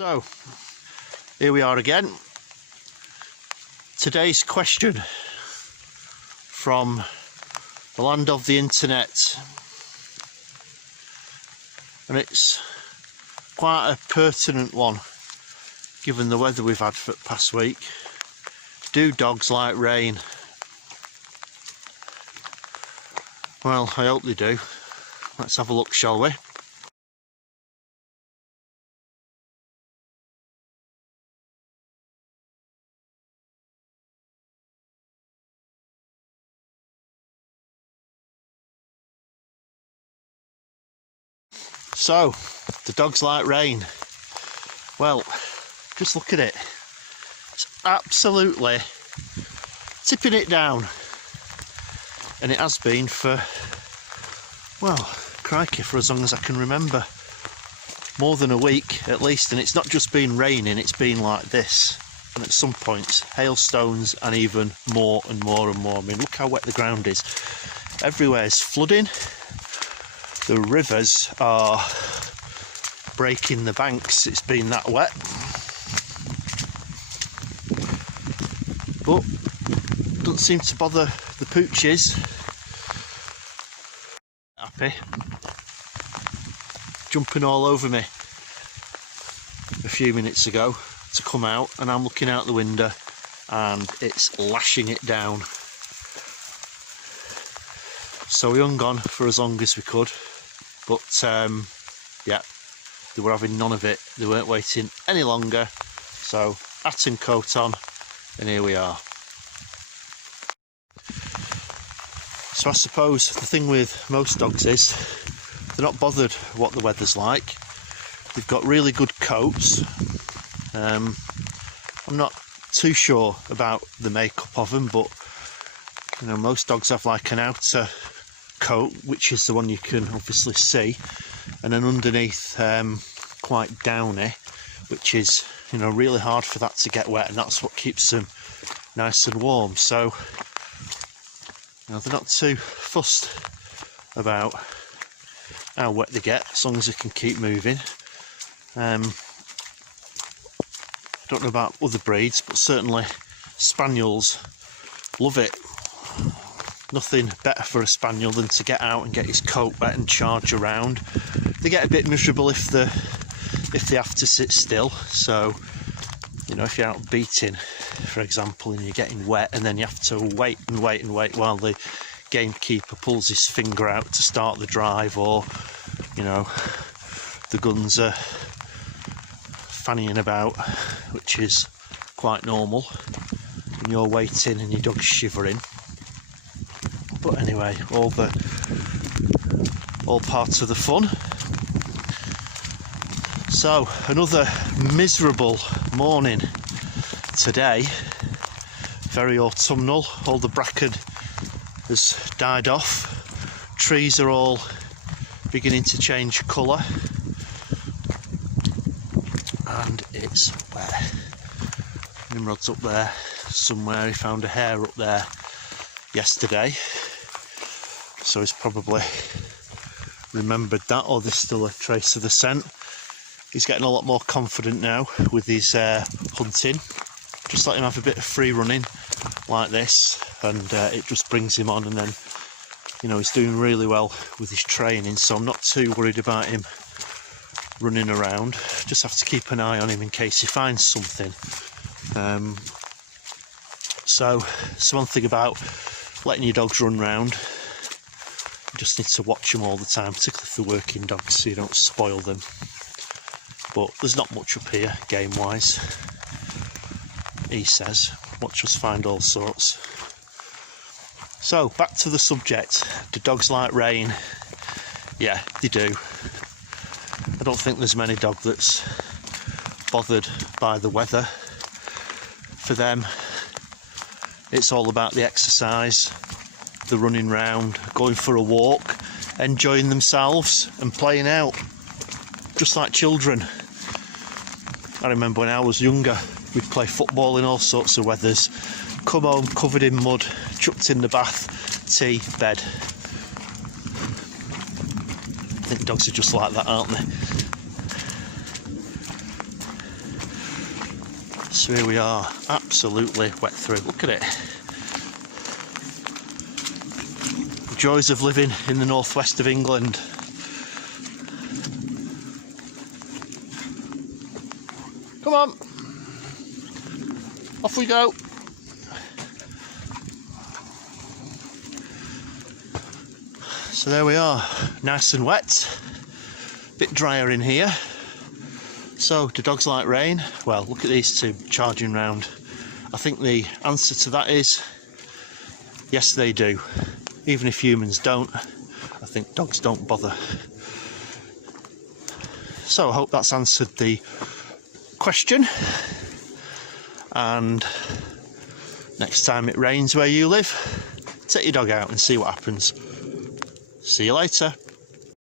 So, here we are again. Today's question from the land of the internet, and it's quite a pertinent one given the weather we've had for the past week. Do dogs like rain? Well, I hope they do. Let's have a look, shall we? So, the dogs like rain. Well, just look at it. It's absolutely tipping it down. And it has been for, well, crikey, for as long as I can remember. More than a week at least, and it's not just been raining, it's been like this. And at some points, hailstones and even more and more and more. I mean, look how wet the ground is. Everywhere's flooding. The rivers are breaking the banks, it's been that wet. But doesn't seem to bother the pooches. Happy. Jumping all over me a few minutes ago to come out, and I'm looking out the window and it's lashing it down. So we hung on for as long as we could. But yeah, they were having none of it. They weren't waiting any longer. So hat and coat on, and here we are. So I suppose the thing with most dogs is they're not bothered what the weather's like. They've got really good coats. I'm not too sure about the makeup of them, but you know, most dogs have like an outer coat, which is the one you can obviously see, and then underneath quite downy, which is, you know, really hard for that to get wet, and that's what keeps them nice and warm. So you know, they're not too fussed about how wet they get as long as they can keep moving. I don't know about other breeds, but certainly Spaniels love it. Nothing better for a Spaniel than to get out and get his coat wet and charge around. They get a bit miserable if they have to sit still. So, you know, if you're out beating, for example, and you're getting wet, and then you have to wait and wait and wait while the gamekeeper pulls his finger out to start the drive, or, you know, the guns are fannying about, which is quite normal, and you're waiting and your dog's shivering. But anyway, all parts of the fun. So another miserable morning today. Very autumnal. All the bracken has died off. Trees are all beginning to change colour, and it's wet. Nimrod's up there somewhere. He found a hare up there yesterday, so he's probably remembered that, or there's still a trace of the scent. He's getting a lot more confident now with his hunting. Just let him have a bit of free running like this, and it just brings him on, and then, you know, he's doing really well with his training, so I'm not too worried about him running around. Just have to keep an eye on him in case he finds something. So it's one thing about letting your dogs run round. You just need to watch them all the time, particularly if they're working dogs, so you don't spoil them. But there's not much up here game wise, he says. Watch us find all sorts. So back to the subject. Do dogs like rain? Yeah, they do. I don't think there's many dogs that's bothered by the weather. For them, it's all about the exercise, the running round, going for a walk, enjoying themselves and playing out, just like children. I remember when I was younger, we'd play football in all sorts of weathers, come home covered in mud, chucked in the bath, tea, bed. I think dogs are just like that, aren't they? So here we are, absolutely wet through. Look at it. Joys of living in the northwest of England. Come on, off we go. So there we are, nice and wet, bit drier in here. So, do dogs like rain? Well, look at these two charging round. I think the answer to that is yes, they do. Even if humans don't, I think dogs don't bother. So I hope that's answered the question. And next time it rains where you live, take your dog out and see what happens. See you later.